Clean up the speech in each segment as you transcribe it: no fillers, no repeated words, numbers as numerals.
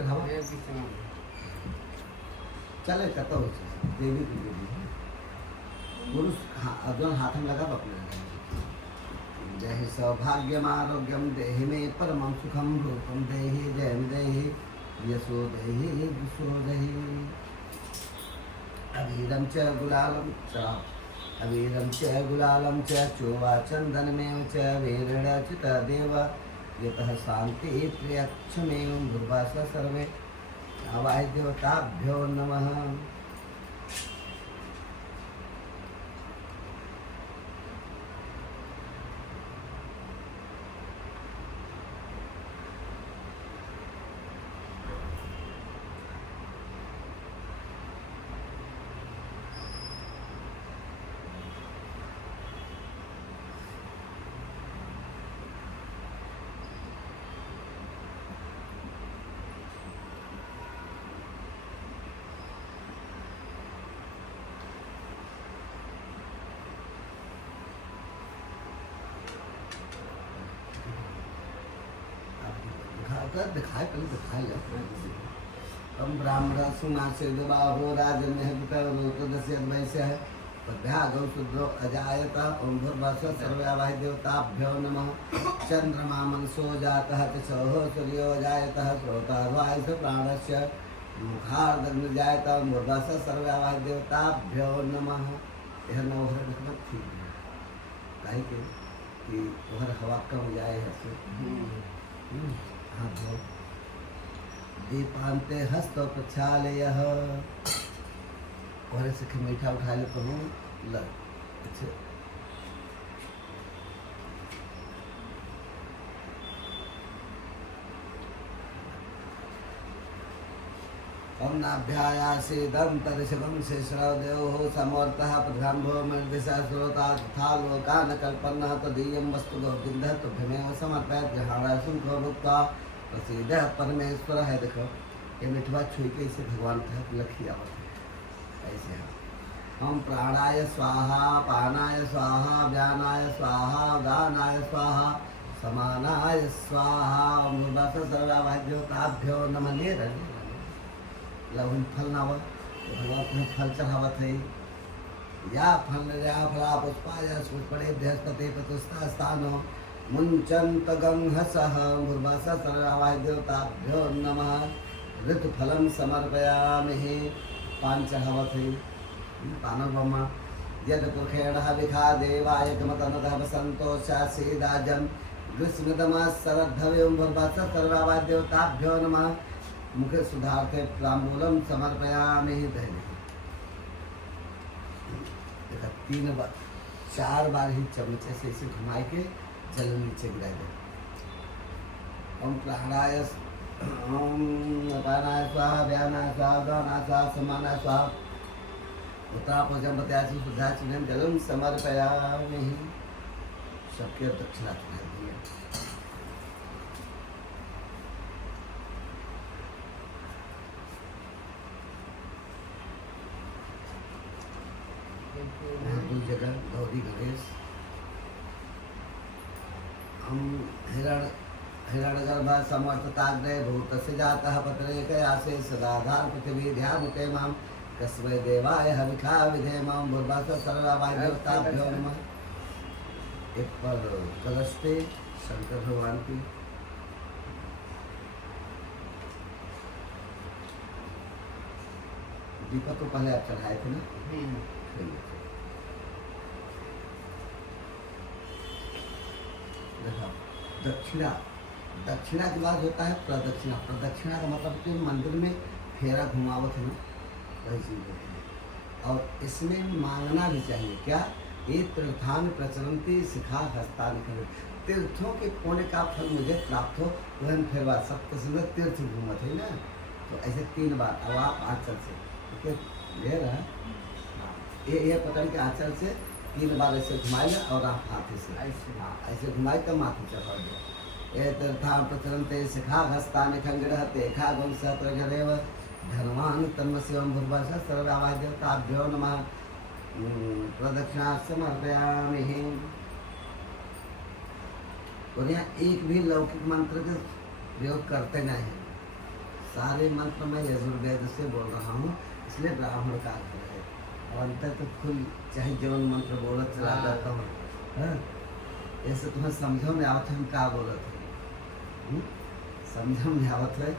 चढ़ावा चले कत हो देवी की देवी पुरुष अर्जुन हाथ में लगा अपने जय सौभाग्यम आरोग्यम देहि में परमं सुखम रूपम देहि जयम देहि यशो देहि विशो देहि अवीरम च गुलालम च अवीरम च गुलालम च चोवा चंदनमेव च वीरणचित देव यतः शांति प्रियक्षमेव भूर्भास सर्वे आवाय देवताभ्यो नमः। दिखाए पहले दिखाए हम ब्राह्मण सुना से बाहो राजन है वैसे है गौ शुद्रो अजायता ओम भूर्भुवः सर्वयावाहि देवताभ्यो नमः। चंद्रमा मनसो जातः तिसः सूर्यो जायतः श्रोतार्वायुः प्राणस्य मुखार्दग्नि जायता ओम भूर्भुवः सर्वयावाहि देवताभ्यो नमः। यह नवहर लिखना ठीक है काहे के कि ओहर हवा कम जाए है हाँ भो दीपांते हस्तो प्रक्षालयः और ऐसे मीठा उठा ले कहूँ लग अच्छे ओम नाभ्यायासेदं तरिशवं शेषरावदेवः समर्थः प्रधानभो मर्दिशा श्रोता तथा लोकानकल्पन्नः तदीयं वस्तु गौविन्दः तुभ्यमेव समर्पयत् ग्रहणासुं भुक्त्वा प्रसीदः परमेश्वरः। है देखो ये मिठवा छुई के इसे भगवान का लखिया ऐसे है। हम प्राणाय स्वाहा पानाय स्वाहा व्यानाय स्वाहा दानाय स्वाहा समानाय स्वाहा भूर्भुवः सर्वयावाहि देवताभ्यो नमः। लवण फल नाव भगवान फल चढ़ावत है या फला पुष्पा या पुष्पणे बृहस्पति प्रतुष्टा स्थान मुंचंत गंहसः भूर्भुवः सर्वयावाहि देवताभ्यो नमः। ऋतुफलं समर्पयामि पान चढ़ावत है पानब्रह्मा यद पुखेणः विखा देवाय गमतनतः वसन्तोषासीदाजं ग्रीष्मदमः शरद्धव्यं भूर्भुवः सर्वयावाहि देवताभ्यो नमः। मुखे सुधार्थे तांबूलम समर्पयामि। देखा 3 बार 4 बार ही चमचे से इसे घुमाए के जल नीचे गिरा दे। ओम प्राणाय ओम अपानाय स्वाहा व्यानाय स्वाहा उदानाय स्वाहा समानाय स्वाहा उत्तरापजम्पत्यासि शुद्धाचरणं जलम समर्पयामि। सबके दक्षिणा चढ़ा दिया। दूसरी जगह गौरी गणेश हम हिरण्यगर्भ समर्थताग्रे भूतस्य जातः पत्रेकयासे सदाधार पृथिवी ध्यानते मां कस्मै देवाय हविखा विधेमां भूर्भुवः सर्वयावाहि देवताभ्यो नमः। एक पर कलश पे शंकर भगवान की दीपक तो पहले आप चढ़ाए थे ना। देखो दक्षिणा दक्षिणा के बाद होता है प्रदक्षिणा। प्रदक्षिणा का मतलब कि मंदिर में फेरा घुमावत है ना वही चीज होती है। और इसमें मांगना भी चाहिए क्या ये तीर्थान प्रचलंती शिखा हस्तान करे तीर्थों के कोने का फल मुझे प्राप्त हो वह फिर बार सप्त सुंदर तीर्थ घूमत है ना। तो ऐसे 3 बार अब आप आंचल से ले रहा है ये पकड़ के आंचल से 3 बार ऐसे घुमाएगा और आप हाथी से ऐसे घुमाए तब माथे चढ़ा दो। ये तीर्थां प्रचलन्ते शिखा हस्तानि खंगड़हते खा वंशत्रघरेव धर्मान् तन्मस्यं भूर्भुवः सर्वयावाहि देवताभ्यो नमः। प्रदक्षिणा समर्पयामि। और यहाँ एक भी लौकिक मंत्र का प्रयोग करते नहीं हैं सारे मंत्र मैं यजुर्वेद से बोल रहा हूँ, इसलिए ब्राह्मण का अर्थ है। और अंतर तो खुल चाहे जीवन मंत्र बोलत चला जाता हूँ। हाँ, ऐसे तुम्हें समझो में आवत है हम क्या बोलत है, समझो में आवत है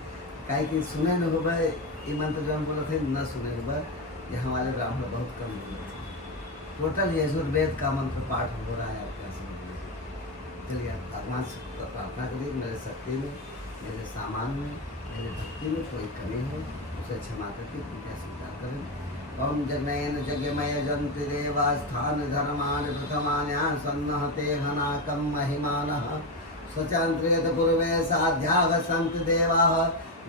काहे कि सुने न होबे ये मंत्र जो हम बोलत है न सुने होबे, ये हमारे ब्राह्मण बहुत कम बोलते हैं। टोटल यजुर्वेद का मंत्र पाठ हो रहा है आपके सामने। चलिए आप भगवान से प्रार्थना करिए मेरे शक्ति में, मेरे सामान में, मेरे भक्ति में कोई कमी हो उसे क्षमा करके कृपया स्वीकार करें। ओम जगनयन जगमय जंति देवा स्थान धर्मान प्रथमान्यान सन्नहते घनाकम महिमानः स्वचांत्रेत पूर्वे साध्याः सन्त देवाः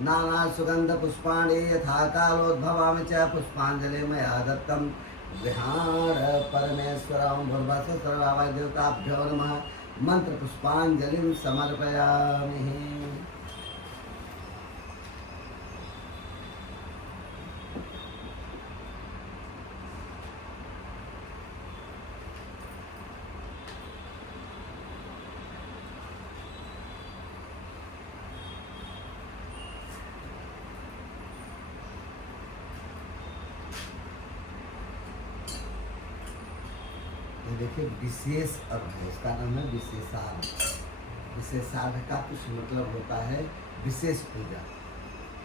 नाना सुगंध पुष्पाणि यथा कालोद्भवामि च पुष्पांजलि मया दत्तम् विहार परमेश्वरं भूर्भुवः सर्वावय देवताभ्यो नमः मंत्र पुष्पांजलिं समर्पयामि। देखिए विशेष अर्थ है, इसका नाम है विशेषार्थ। विशेषार्थ का कुछ मतलब होता है विशेष पूजा।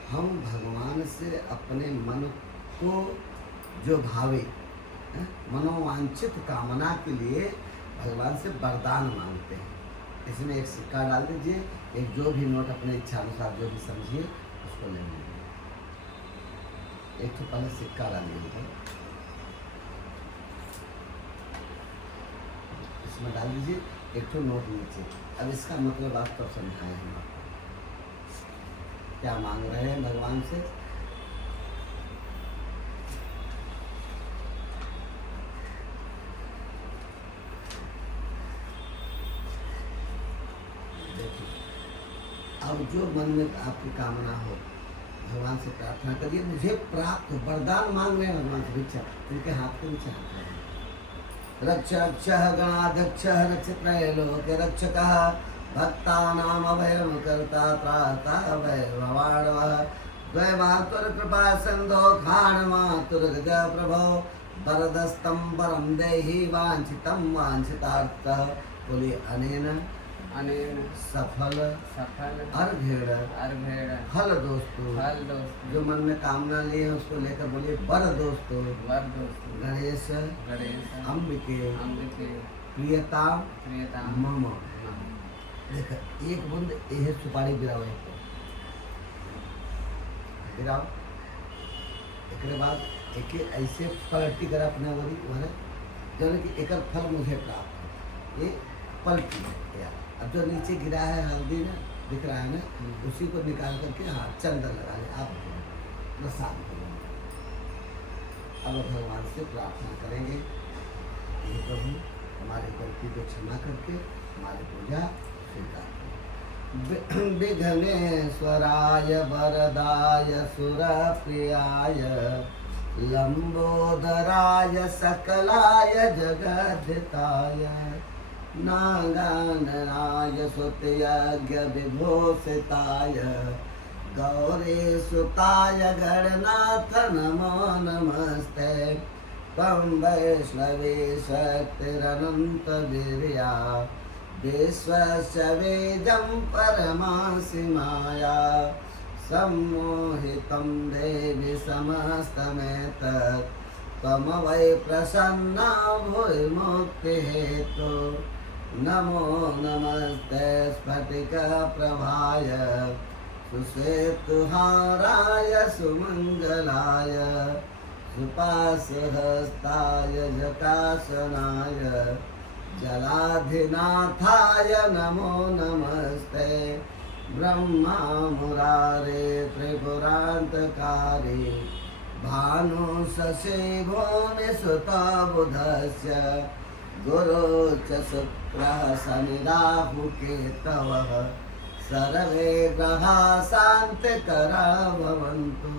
हम भगवान से अपने मन को जो भावे मनोवांछित कामना के लिए भगवान से वरदान मांगते हैं। इसमें एक सिक्का डाल दीजिए, एक जो भी नोट अपने इच्छा अनुसार जो भी समझिए उसको ले लीजिए। एक तो पहले सिक्का डालिए, इसमें डाल दीजिए, एक तो नोट नीचे। अब इसका मतलब आप तब समझाएं हम आपको क्या मांग रहे हैं भगवान से। देखिए, अब जो मन में आपकी कामना हो भगवान से प्रार्थना करिए, मुझे प्राप्त वरदान मांग रहे हैं भगवान से, भिक्षा उनके हाथ के नीचे हाथ रखें। रक्ष रक्ष गणाध्यक्ष नक्षत्रलोक रक्षक भक्तानाम अभयं कर्ता त्राता भयभवाणवः द्वैमातुर कृपा सिंधो खाणमातुर गज प्रभो वरदस्तं वरं देहि वांछितं वांछितार्थः। बोलिए अनेन अनेन सफल अर्घेण फल दोस्तों। जो मन में कामना लिए उसको लेकर बोलिए वर दोस्तों। गणेश अंबिके प्रियता मम। देख एक बूंद यह सुपारी गिराओ, गिराओ। एक बाद एक ऐसे पलटी कर अपने वरी जन कि एक फल मुझे प्राप्त, ये पलटी है। अब जो नीचे गिरा है हल्दी ना दिख रहा है ना, उसी को निकाल करके हाथ चंदन लगा ले। आप शांत करेंगे। अब भगवान से प्रार्थना करेंगे, हे प्रभु हमारे गलती को क्षमा करके हमारी पूजा स्वीकार करें। विघ्नेश्वराय वरदाय सुरप्रियाय लंबोदराय सकलाय जगद्धिताय नागाननाय सुतयज्ञ विभूषिताय गौरीसुताय गणनाथ नमो नमस्ते। त्वं वैष्णवे शक्तिरनन्तवीर्या विश्वस्य वेदं परमासि माया सम्मोहितं देवि समस्तमेतत् त्वमवै प्रसन्ना भूय मुक्तिहेतु। नमो नमस्ते स्फटिकप्रभाय सुश्वेतहाराय सुमङ्गलाय सुपाशहस्ताय जटाशनाय जलाधिनाथाय नमो नमस्ते। ब्रह्मा मुरारे त्रिपुरान्तकारी भानु शशि भूमिसुता बुधस्य गुरु च शुक्रः शनिराहु केतवः सर्वे ग्रहा शान्तिकरा भवन्तु।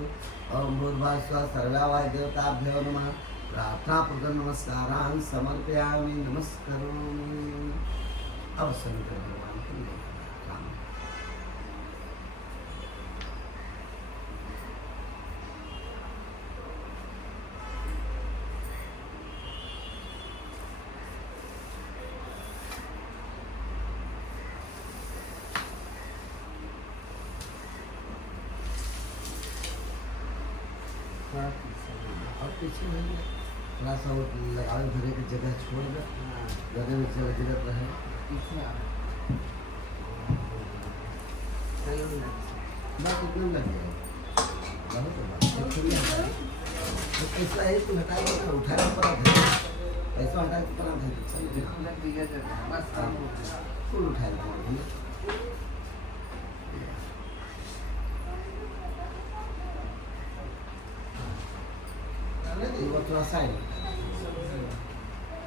ओम भूर्भुवः सर्वाय देवताभ्यो नमः। प्रार्थनापूर्वक नमस्कारान् समर्पयामि, नमस्करोमि। अब शंकर भगवान के लिए और पीछे नहीं है, थोड़ा सा वो लगावे भरे की जगह छोड़ दे, गले में जल गिरत रहे। बस इतना लग गया, बहुत ऐसा है तो हटाएगा ना, उठाया पड़ा था, ऐसा हटा के पड़ा था, फुल उठाया था वो थोड़ा साइड,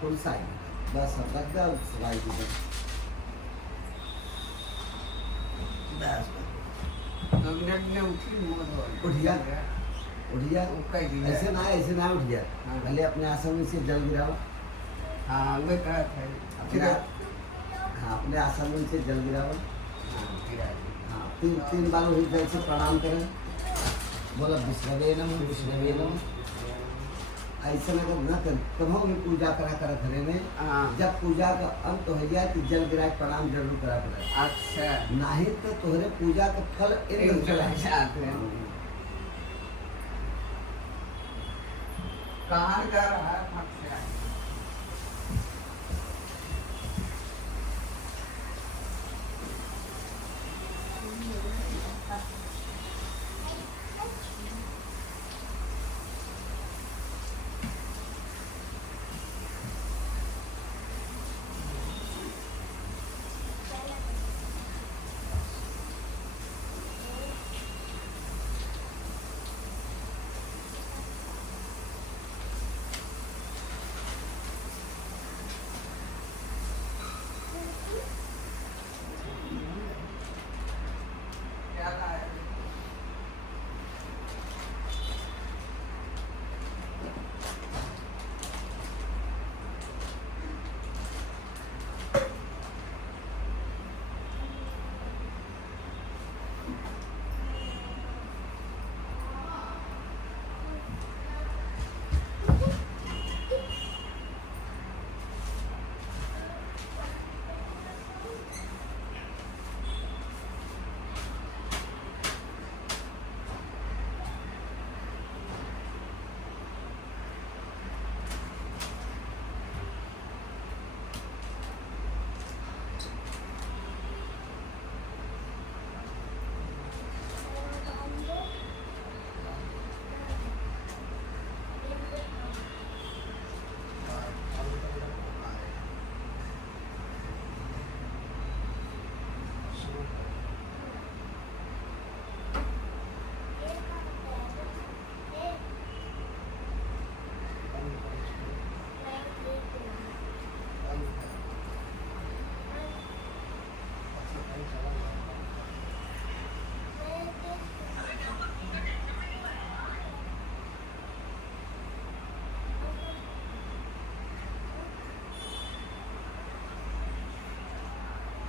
फुल साइड, बस अब लग गया राइट इधर, बस उठ गया, उठ गया, ऐसे ना उठ गया, पहले अपने आसन से जल गिराओ। हाँ मैं कहा था फिर हाँ अपने आसन से जल गिराओ। हाँ तीन बार वही जल से प्रणाम करें, बोला विष्णवे नमः विष्णवे नमः। ऐसा अगर न कर कभी भी पूजा करा घरे में, जब पूजा का अंत हो जाए तो जल गिरा प्रणाम जरूर करा करे। अच्छा नहीं तो तोहरे पूजा का फल एकदम चला जाए। कहाँ जा रहा है फट से आए।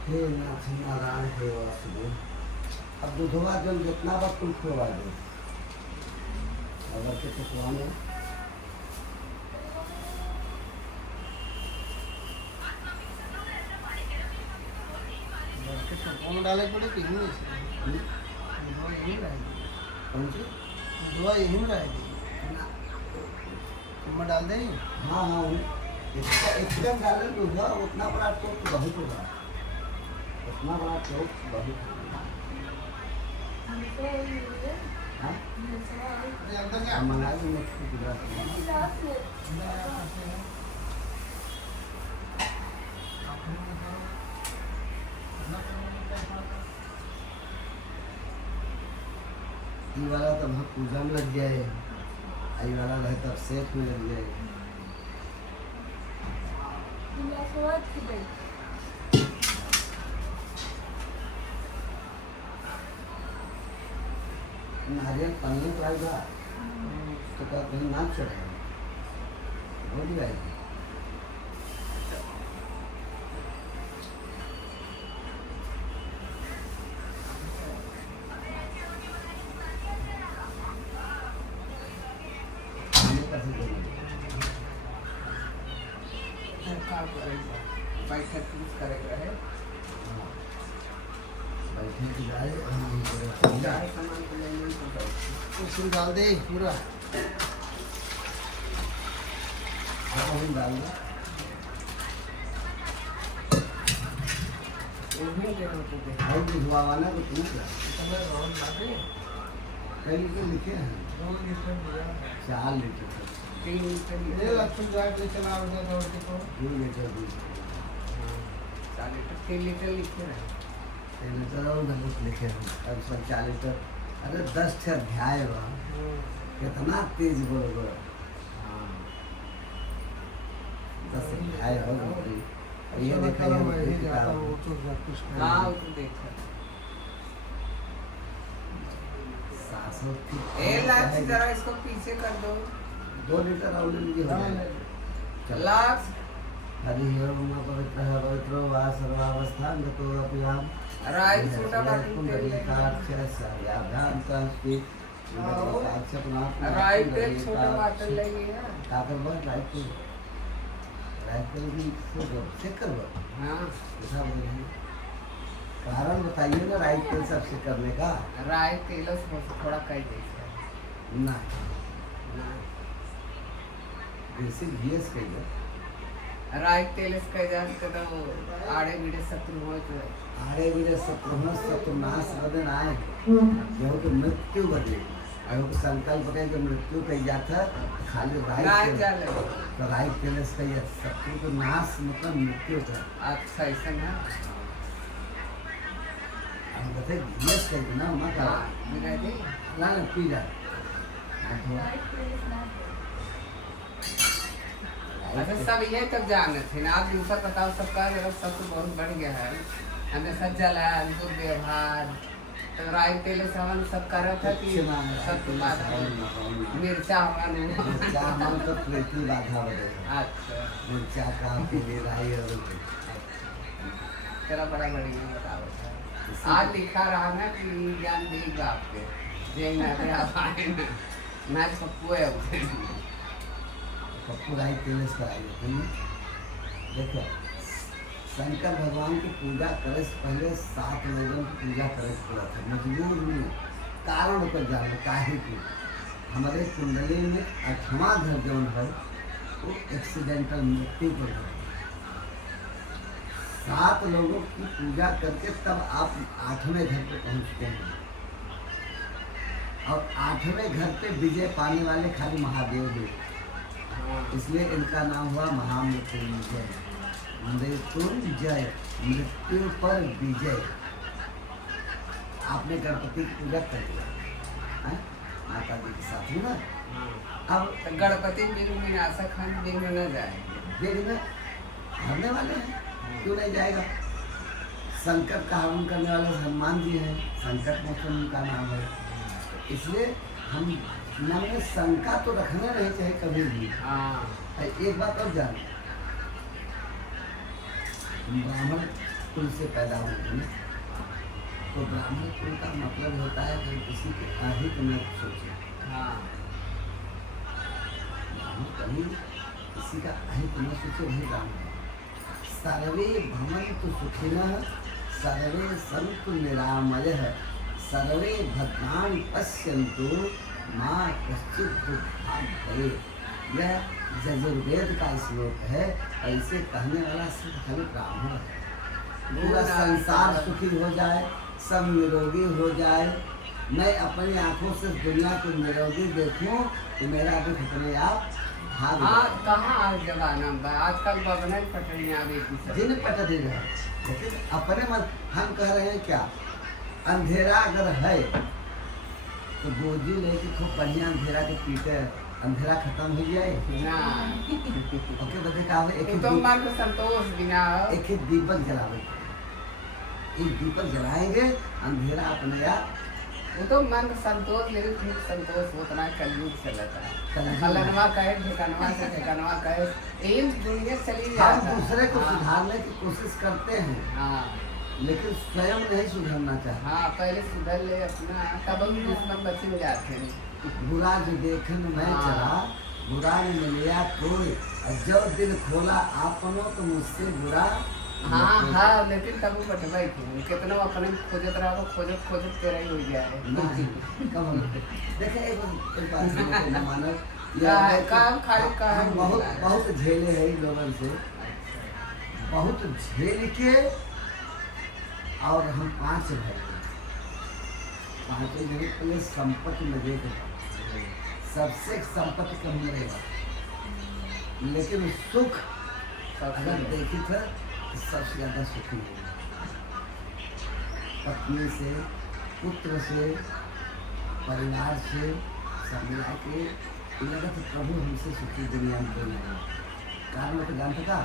हे नाथ नारायण हे वासुदेव। अब दूधवा जल जितना बस तुम खुआ दो, अगर के तो खुआने डाले पड़े कि नहीं कौन सी दुआ यही में रहेगी तुम डाल दें। हाँ हाँ एकदम डाले दूधवा उतना बड़ा टोप बहुत होगा, उतना बड़ा टोप बहुत होगा। हाँ मंगा लेंगे गुजरात में। ये वाला तब हम पूजा में लग जाए, ये वाला रहे तब सेठ में लग जाए। नारियल पन्ने तो आएगा तो क्या कहीं नाच चढ़ेगा, हो जाएगी। बैठक करेगा है बैठने की जाए सामान को लेने को डाल दे पूरा। हाँ, हम डाल दो। इन्हीं के होते थे भाई भिजवाना को पूछ रहा समय रोहन लागे कई लीटर लिखे हैं 2 लीटर दिया 4 लीटर 3 लीटर ये लक्ष्मण जाट ले चला आ गया था और देखो 2 लीटर दूध 4 लीटर 3 लीटर लिखे रहे 3 लीटर और बहुत लिखे हैं अब सब 4 लीटर अरे 10 ठे अध्याय बा कितना तेज बोल 10 अध्याय हो गई ये देखा मैं ये ही जाता किताब हूँ वो तो सब कुछ हाँ वो तो देखा सासों की ए लाक्स जरा इसको पीछे कर दो 2 लीटर और लीजिए हो जाएगा लाक्स हरि ओम पवित्र पवित्रो वा सर्वावस्था गतो अपि हम राई छोटा बाटी तेल राई तेल छोटा बाटल लगी है हाँ कारण बताइए ना राइट तेल सबसे करने का राई तेल से थोड़ा कई देते ना बेसिक भीएस कहिए राई तेल से कई जाते तो आड़े बीड़े शत्रु हो तो आड़े बीड़े शत्रुनाश बदन आए केहू के मृत्यु बदले केहू के संकल्प करे कि मृत्यु कही जाता खाली राई राइट जाले तो राइट तेल से कही शत्रु के नाश मतलब मृत्यु का अच्छा ऐसा है हम कहते भीएस कही ना मत हाँ बिना दे ना पी जा अच्छा सब ये तब जानते थे ना आप ऊपर बताओ सबका सब तो बहुत बढ़ गया है हमेशा जलन दुर्व्यवहार तो राई तेल से हम सब कर रहा था कि सब तो बात मिर्चा होगा मिर्चा हम तो प्रीति बाधा बदले अच्छा मिर्चा का पीले राई और तेरा बड़ा बढ़िया बताओ आज लिखा रहा ना कि ज्ञान देगा आपके जे ना दे आप आए ना ना पप्पू है उसे पप्पू राई तेल से कराइए देखो शंकर भगवान की पूजा करे से पहले 7 लोगों की पूजा करे पड़ा था मजबूर में कारण पर जाने काहे की हमारे कुंडली में 8वां घर जौन है वो एक्सीडेंटल मृत्यु पर है 7 लोगों की पूजा करके तब आप 8वें घर पे पहुंचते हैं और 8वें घर पे विजय पाने वाले खाली महादेव ही इसलिए इनका नाम हुआ महामृत्युंजय मृत्युंजय मृत्यु पर विजय आपने गणपति की पूजा कर लिया माता जी के साथ में ना अब तो गणपति बिनु विनाशा खान बिनु न जाए विघ्न हरने वाले हैं क्यों नहीं जाएगा संकट का हरण करने वाले हनुमान जी हैं संकट मोचन उनका नाम है इसलिए हम मन में शंका तो रखना नहीं चाहिए कभी भी हाँ एक बात और जान ब्राह्मण कुल से पैदा होते हैं तो ब्राह्मण कुल का मतलब होता है कि किसी के अहित न सोचे हाँ ब्राह्मण कभी किसी का अहित न सोचे वही ब्राह्मण सर्वे भवन्तु सुखिनः सर्वे सन्तु निरामयः सर्वे भद्राणि पश्यन्तु माँ कश्चित दुर्भाग्य भवेत् यह यजुर्वेद का श्लोक है ऐसे कहने वाला सिर्फ खाली ब्राह्मण है पूरा संसार सुखी हो जाए सब निरोगी हो जाए मैं अपनी आंखों से दुनिया को निरोगी देखूं तो मेरा दुख अपने आप भाग हाँ जाए। कहाँ आज जमाना में आजकल बगनल पटनिया बेटी जिन पट दे रहे लेकिन अपने मन हम कह रहे हैं क्या अंधेरा अगर है तो गोजी लेके खूब बढ़िया अंधेरा के पीटे अंधेरा खत्म हो जाए ना ओके बता का एक तो तुम मन को संतोष बिना एक ही दीपक जलावे एक दीपक जलाएंगे अंधेरा अपने आप वो तो मन को संतोष लेकिन फिर संतोष उतना कलयुग चलता है कलयुग। फलनवा कहे ढिकनवा से ढिकनवा कहे यही दुनिया चली हम जाता है। दूसरे को हाँ, सुधारने की कोशिश करते हैं हाँ लेकिन स्वयं नहीं सुधरना चाहते हाँ पहले सुधर ले अपना तब हम दुश्मन बच में जाते हैं बुरा जो देखन मैं हाँ। चला बुरा न मिलिया कोई और जब दिल खोला आपनो तो मुझसे बुरा हाँ हाँ, लेकिन तब वो बटवाई थी कितना अपने खोजत रहा, खोजत खोजत तेरा ही हो गया है। नहीं कब हम देखे एक बात सुनो तो मानो काम खाली हम काम बहुत बहुत झेले हैं इन लोगों से, बहुत झेल के, और हम 5 भाई, 5 मेरे पहले संपत्ति में देख सबसे संपत्ति कम रहेगा, लेकिन सुख अगर देखी था तो सबसे ज़्यादा सुखी है। पत्नी से, पुत्र से, परिवार से, सब मिला के लगा तो प्रभु हमसे सुखी दुनिया में कोई नहीं है। कारण तो जानते का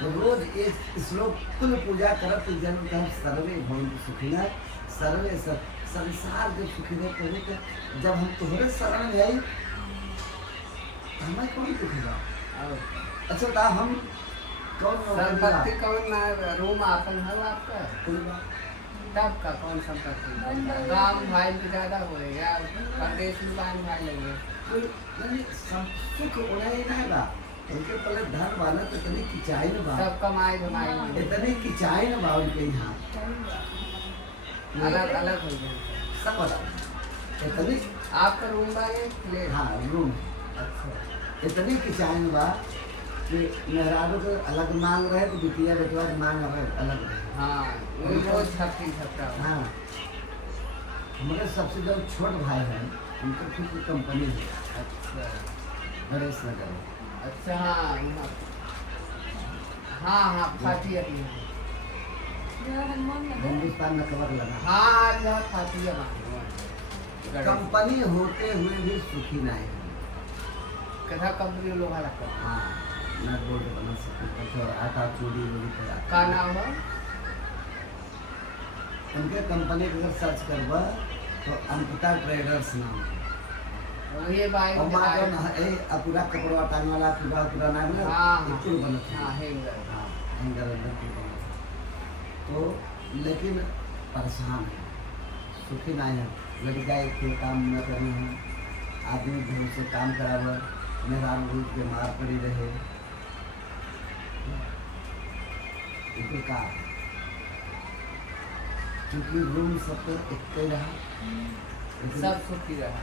तो रोज एक श्लोक कुल पूजा करत जन हम सर्वे भवन्तु सुखिनः सर्वे संसार जो सुखी है प्रभु के, जब हम तुम्हारे शरण में आई हमें कौन दुखेगा? अच्छा तो हम कौन संपत्ति कौन ना रूम आपन है आपका, होगा? तब का कौन संपत्ति? गाँव भाई में ज्यादा हो या प्रदेश में गाँव भाई लेंगे। नहीं सुख उन्हें ही नहीं बा, उनके पहले धन वाला तो इतनी किचाई न बा, सब कमाई धमाई में इतनी किचाई न बा उनके यहाँ, अलग अलग हो गए सब अलग इतनी। आपका रूम वाले प्लेट। हाँ रूम अच्छा इतनी किचाई न बा कि मेहरारू को अलग मांग रहे तो बिटिया बेटवा की मांग अलग रहे। हाँ वो रोज छपी छपरा। हाँ हमारे सबसे जो छोट भाई हैं उनका खुद की कंपनी है अच्छा गणेश नगर में। अच्छा हाँ यहाँ हाँ हाँ फाटी अपनी हिंदुस्तान में कवर लगा। हाँ यहाँ फाटी है कंपनी होते हुए भी सुखी नहीं है। कथा कंपनी लोग लगता है। हाँ नट बोल्ट बना सकते तो आटा चूड़ी वूड़ी का का नाम है? उनके कंपनी को अगर सर्च करवा तो अंकिता ट्रेडर्स नाम है। ये बाई और माँ जो ना ए पूरा कपड़ा टांग वाला पूरा नाम है हाँ एक कुल बनत है। हाँ हैंगर हाँ हैंगर अंदर कुल बनत है। तो लेकिन परेशान है, सुखी नहीं है। लड़का एक के काम न करना है, आदमी घर से काम करावा, मेरा रोज बीमार पड़ी रहे इनके का, क्योंकि रूम सब तो एक ही रहा, लेकिन सब सुखी रहा।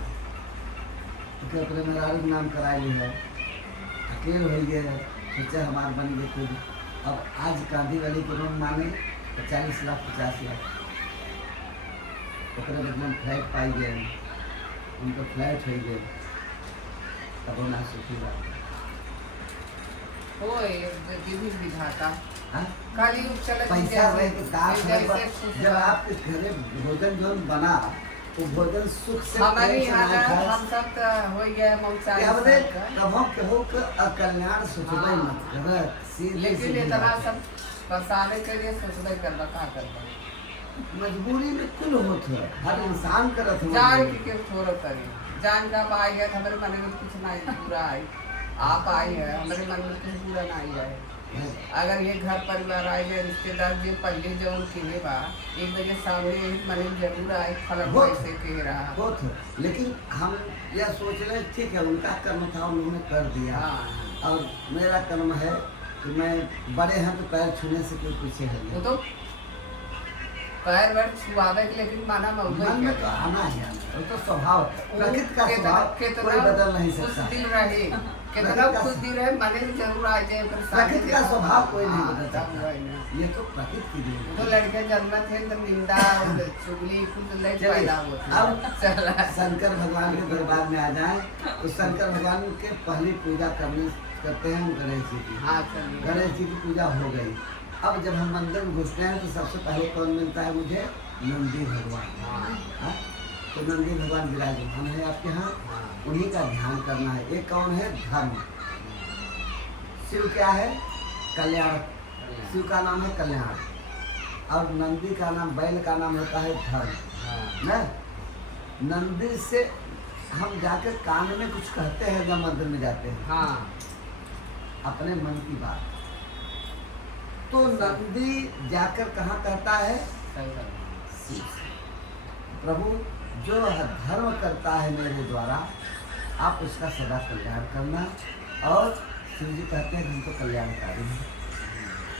क्योंकि अपने मेरा नाम कराए ली है, अकेले हो गए, सोचे हमार बन गए खुद। अब आज गांधी वाली के रूम माने 40 लाख 50 लाख, ओकरे बदले में फ्लैट पाई गए, उनको फ्लैट हो गए, तब ना सुखी रहा। ओए विधि विधाता हाँ? खाली चलत पैसा रहे तो दास रहे, जैसे जब आपके घरे भोजन जो बना वो भोजन सुख से हमारे प्रेम से यहाँ ना खाए। हम सब तो हो गया मौसा क्या बोले कभों केहू के अकल्याण सोचबे हाँ। मत कर, सीधे लेकिन सीधी इतना बात है। सब बरसाने के लिए सोचबे करबा का करबा मजबूरी में कुल होत है, हर इंसान करत है जान मजबूरी। के थोड़ा करी जान का आई है हमारे मन में कुछ नहीं बुरा आई, आप आई है हमारे मन में कुछ बुरा नहीं है। अगर ये घर परिवार आए गए रिश्तेदार जो पहले जो उनके बा एक बजे सामने एक मन में जरूर आए फलन बहुत कैसे कह रहा बहुत है, लेकिन हम यह सोच रहे हैं, ठीक है उनका कर्म था उन्होंने कर दिया, हाँ और मेरा कर्म है कि मैं बड़े हैं तो पैर छूने से कोई पीछे है वो नहीं। तो पैर वैर छुआवे के लेकिन माना मौका मन में तो आना है, वो तो स्वभाव है, प्रकृति का स्वभाव कोई बदल नहीं सकता। दिल रहे कितना खुश दिल रहे मन में जरूर आ जाए प्रकृति का स्वभाव कोई नहीं बदल तब सकता, वही ना। ये तो प्रकृति की देन तो है। लड़के जन्म थे तो निंदा चुगली कुछ नहीं चलिए, पैदा होती अब चला शंकर भगवान के दरबार में आ जाए तो शंकर भगवान के पहली पूजा करते हैं गणेश जी की। हाँ चलिए गणेश जी की पूजा हो गई। अब जब हम मंदिर में घुसते हैं तो सबसे पहले कौन मिलता है मुझे? नंदी भगवान। हाँ हाँ? तो नंदी भगवान विराजमान है आपके यहाँ, उन्हीं का ध्यान करना है। एक कौन है? धर्म। शिव क्या है? कल्याण। शिव का नाम है कल्याण, और नंदी का नाम, बैल का नाम होता है धर्म। न नंदी से हम जाकर कान में कुछ कहते हैं जब मंदिर में जाते हैं, हाँ अपने मन की बात, तो नंदी जाकर कहाँ कहता है? सही बात। शिव से। प्रभु जो धर्म करता है मेरे द्वारा, आप उसका सदा कल्याण करना। और शिव जी कहते हैं हम तो कल्याणकारी हैं,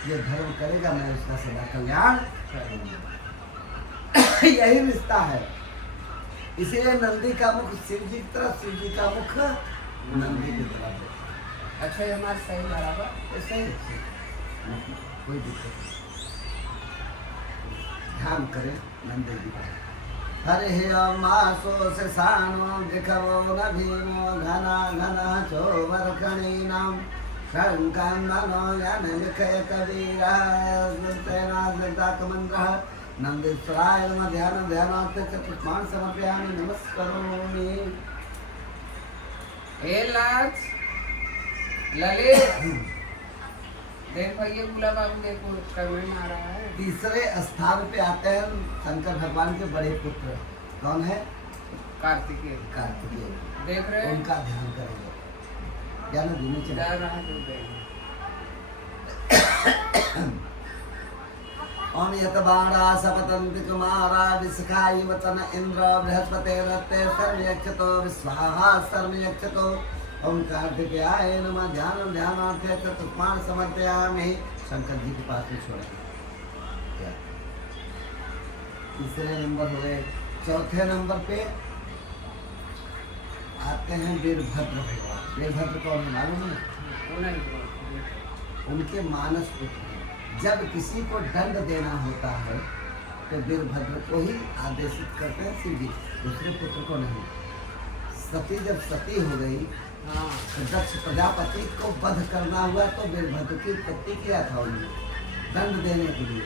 जो धर्म करेगा मैं उसका सदा कल्याण यही रिश्ता है। इसीलिए नंदी का मुख शिव जी की तरफ, शिव जी का मुख नंदी की तरफ है। अच्छा, ये हमारा सही बराबर। ऐसा ही कोई दिक्कत नहीं। ध्यान करें नंदी जी का। हरे मासो से सानो दिखवो न भीमो घना घना चोवरकणीनां शङ्कन्दनो यन लिखय कबीरा तेना दत्ताकमन्त्रः नंदीश्वराय नमः। ध्यान ध्यानार्थ चतुष्मान समर्पयामि नमस्करोमि। हे लाज ललित देख भाई, ये बुला बाबू देखो कमरे में आ रहा है। तीसरे स्थान पे आते हैं शंकर भगवान के बड़े पुत्र, कौन है? कार्तिकेय। कार्तिकेय। देख रहे हैं, उनका ध्यान करेंगे। ज्ञान दीने जा चले। रहा है जो देख। ओम यतबाणा सपतन्ति कुमारा विसखाय वतन इंद्र बृहस्पते रत्ते सर्वयक्षतो विस्वाहा सर्वयक्षतो। ओम कार्तिकेयाय नमः। ध्यान ध्यानार्थ चतुष्मान समर्पयामि। शंकर जी के पास में छोड़ेंगे। तीसरे नंबर हो गए। चौथे नंबर पे आते हैं वीरभद्र भगवान। वीरभद्र कौन है मालूम है? वो नहीं, उनके मानस पुत्र हैं। जब किसी को दंड देना होता है तो वीरभद्र को ही आदेशित करते हैं शिव जी, दूसरे पुत्र को नहीं। सती जब सती हो गई हाँ, तो दक्ष प्रजापति को वध करना हुआ तो वीरभद्र की उत्पत्ति किया था उन्होंने दंड देने के लिए।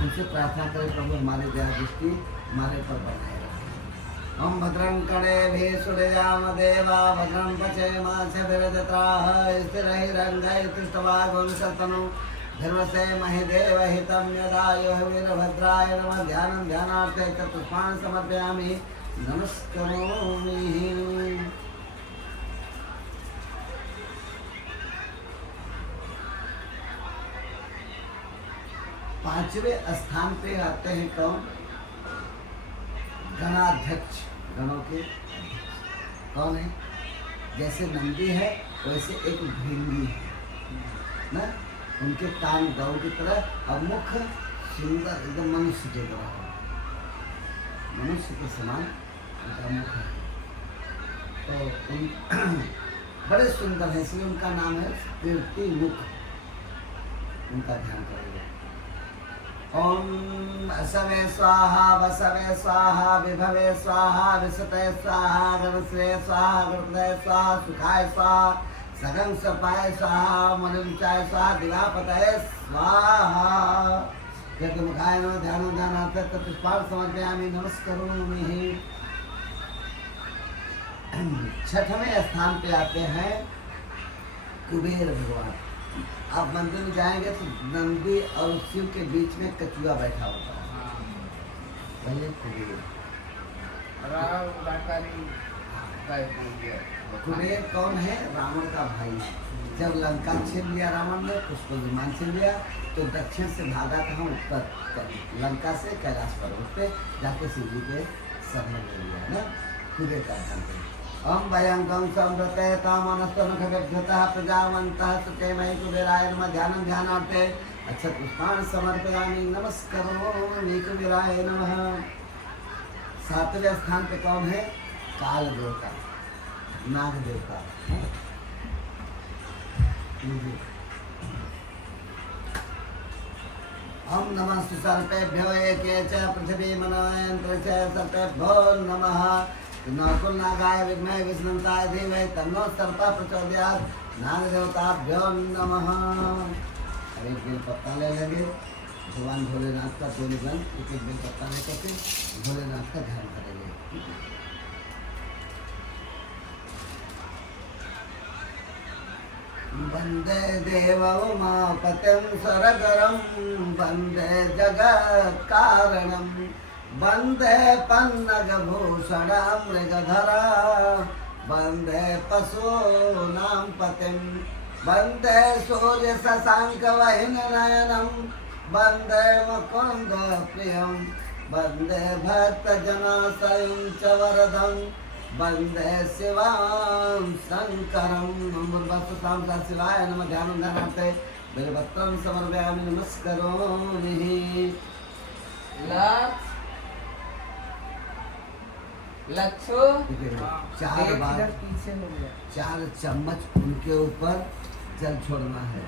उनसे प्रार्थना करें प्रभु हमारे दया दृष्टि हमारे ऊपर बनाए रखें। ओम भद्रं कर्णे सुरेयाम देवा भद्रं पचेम शभिरजत्राः स्थिरैरङ्गैः तुष्टवागुंसतनु धर्मसे महिदेव हितं यदायुः। वीरभद्राय नमः। ध्यानं ध्यानार्थे चतुष्मान समर्पयामि नमस्करोमि। पांचवें स्थान पे आते हैं कौन? गणाध्यक्ष, गणों के अध्यक्ष। कौन है? जैसे नंदी है वैसे एक भृंगी है ना, उनके कान गौ की तरह और मुख सुंदर एकदम मनुष्य के तरह है, मनुष्य के समान उनका मुख है। तो उन बड़े सुंदर है, इसलिए उनका नाम है कीर्ति मुख। उनका ध्यान करेंगे। ओम असवे स्वाहा वसवे स्वाहा विभवे स्वाहा विशते स्वाहा गणश्रे स्वाहा गणपतये स्वाहा सुखाय स्वाहा सगं सपाय स्वाहा मनुचाय स्वाहा दिवापतये स्वाहा। कीर्तिमुखाय नमः। ध्यानो ध्यानार्थ चतुष्पाद समर्पयामि नमस्करोमि। छठवें स्थान पे आते हैं कुबेर भगवान। आप मंदिर में जाएंगे तो नंदी और शिव के बीच में कछुआ बैठा होता है, वही कुबेर। राव डाकारी बैठ गया। कुबेर कौन है? रावण का भाई। जब लंका छीन लिया रावण ने, पुष्प विमान छीन लिया तो दक्षिण से भागा कहाँ? उत्तर लंका से कैलाश पर्वत पे जाके शिव जी के शरण ले लिया ना। कुबेर का ध्यान करें। ओम भयंकं समृते तामनस्तनखगभ्यतः प्रजावन्तः सुतेमहि कुबेराय नमः। ध्यानं ध्यानार्थे अच्छा पुष्पाणि समर्पयामि नमस्करोमि कुबेराय नमः। सातवें स्थान पे कौन है? काल देवता, नाग देवता। ओम नमः सर्पेभ्यो एके च पृथिवी मनोयन्त्र च सर्पेभ्यो नमः। नकुल नागाय विद्महे विष्णुताय धीमहि तन्नो सर्पः प्रचोदयात्। नाग देवताभ्यो नमः। अब एक बेल पत्ता ले लेंगे, भगवान भोलेनाथ का दोनों एक एक बेल पत्ता लेकर के भोलेनाथ का ध्यान करेंगे। वंदे देव उमापतिं सरगरं वंदे जगत्कारणं वंदे पन्नगभूषणं मृगधरा वंदे पशूनां पतिं वंदे सूर्यशशाङ्कवहिननयनं वंदे मुकुन्दप्रियं वंदे भक्तजनाश्रयं च वरदं वंदे शिवां शंकरं। नमोस्तुतां शिवाय नमः। ध्यानं ध्यानार्थे बिल्वपत्रं समर्पयामि नमस्करोमि। लच्छो चार बार इधर पीछे हो गया। 4 चम्मच उनके ऊपर जल छोड़ना है।